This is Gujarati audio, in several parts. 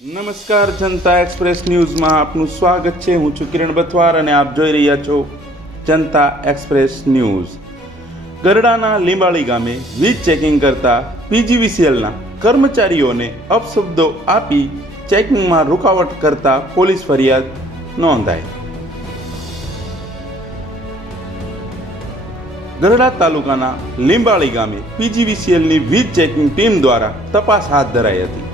નમસ્કાર, જનતા એક્સપ્રેસ ન્યૂઝમાં આપનું સ્વાગત છે. હું છું કિરણ બથવાર અને આપ જોઈ રહ્યા છો જનતા એક્સપ્રેસ ન્યૂઝ. ગરડાના લીંબાળી ગામે વીજ ચેકિંગ કરતા પીજીવીસીએલના કર્મચારીઓને અપશબ્દો આપી ચેકિંગમાં રૂકાવટ કરતા પોલીસ ફરિયાદ નોંધાઈ. ગરડા તાલુકાના લીંબાળી ગામે પીજીવીસીએલની વીજ ચેકિંગ ટીમ દ્વારા તપાસ હાથ ધરાઈ હતી.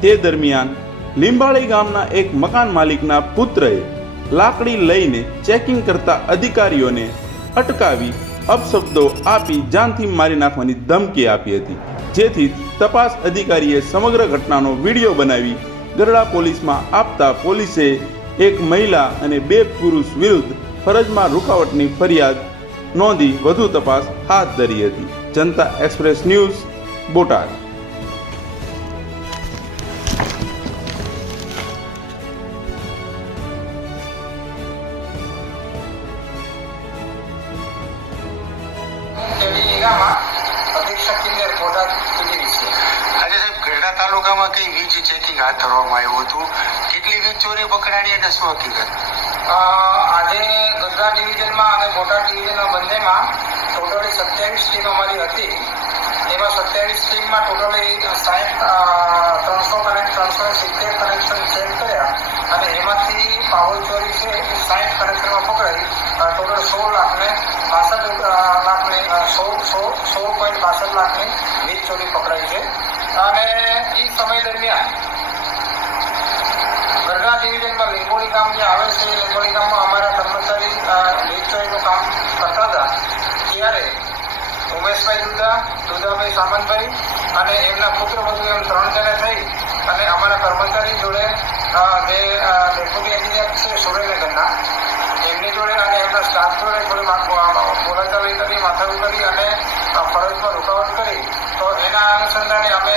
તે દરમિયાન લીંબાળી ગામના એક મકાન માલિકના પુત્રએ લાકડી લઈને ચેકિંગ કરતા અધિકારીઓને અટકાવી અપશબ્દો આપી જાનથી મારી નાખવાની ધમકી આપી હતી. જેથી તપાસ અધિકારીએ સમગ્ર ઘટનાનો વીડિયો બનાવી ગરડા પોલીસમાં આપતા પોલીસે એક મહિલા અને બે પુરુષ વિરુદ્ધ ફરજમાં રૂકાવટની ફરિયાદ નોંધી વધુ તપાસ હાથ ધરી હતી. Janata express news Botad. એરિયામાં અધિક્ષક કિન્નર બોટાદ ટીવી છે. આજે સાહેબ ગઢડા તાલુકામાં કઈ વીજ ચેકિંગ હાથ ધરવામાં આવ્યું હતું? કેટલી વીજ ચોરી પકડાણી અને શું હકીકત? આજે ગંગા ડિવિઝનમાં અને બોટાદ ડિવિઝનના બંનેમાં ટોટલી સત્યાવીસ ટીમ અમારી હતી. એમાં સત્યાવીસ ટીમમાં ટોટલી સાઠ ત્રણસો કનેક્ટ ત્રણસો સિત્તેર કનેક્શન ચેક કર્યા અને એમાંથી પાવર ચોરી છે એ સાઠ કનેક્શનમાં પકડાઈ. ટોટલ સોળ લાખને સો સો સો પોઈન્ટ બાસઠ લાખની વીજ ચોરી પકડાઈ છે. અને એ સમય દરમિયાન ગરડા ડિવિઝનમાં લીંબોળી કામ જે આવે છે. એ લીંબોળી કામમાં અમારા કર્મચારી વીજ ચોરીનું કામ કરતા હતા. ત્યારે ઉમેશભાઈ દુધા, દુધાભાઈ સામંતભાઈ અને એમના પુત્ર વધુ એમ ત્રણ જણે થઈ અને અમારા કર્મચારી જોડે જે ડેપ્યુટી એન્જિનિયર છે સુરેન્દ્રનગરના, એમની જોડે અને એમના સ્ટાફ જોડે થોડી બોલાચાલી કરી માથાકૂટ કરી અને ફરજમાં રૂકાવટ કરી તો એના અનુસંધાને અમે